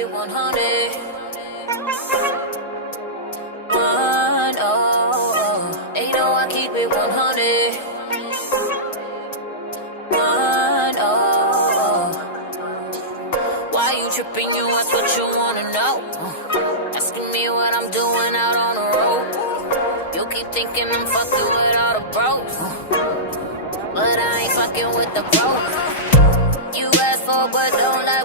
it 100. One, oh, they know I keep it 100. One, oh, why you tripping? You ask what you wanna know. Asking me what I'm doing out on the road. You keep thinking I'm fucking with all the bros, but I ain't fucking with the bros. You ask for but don't lie.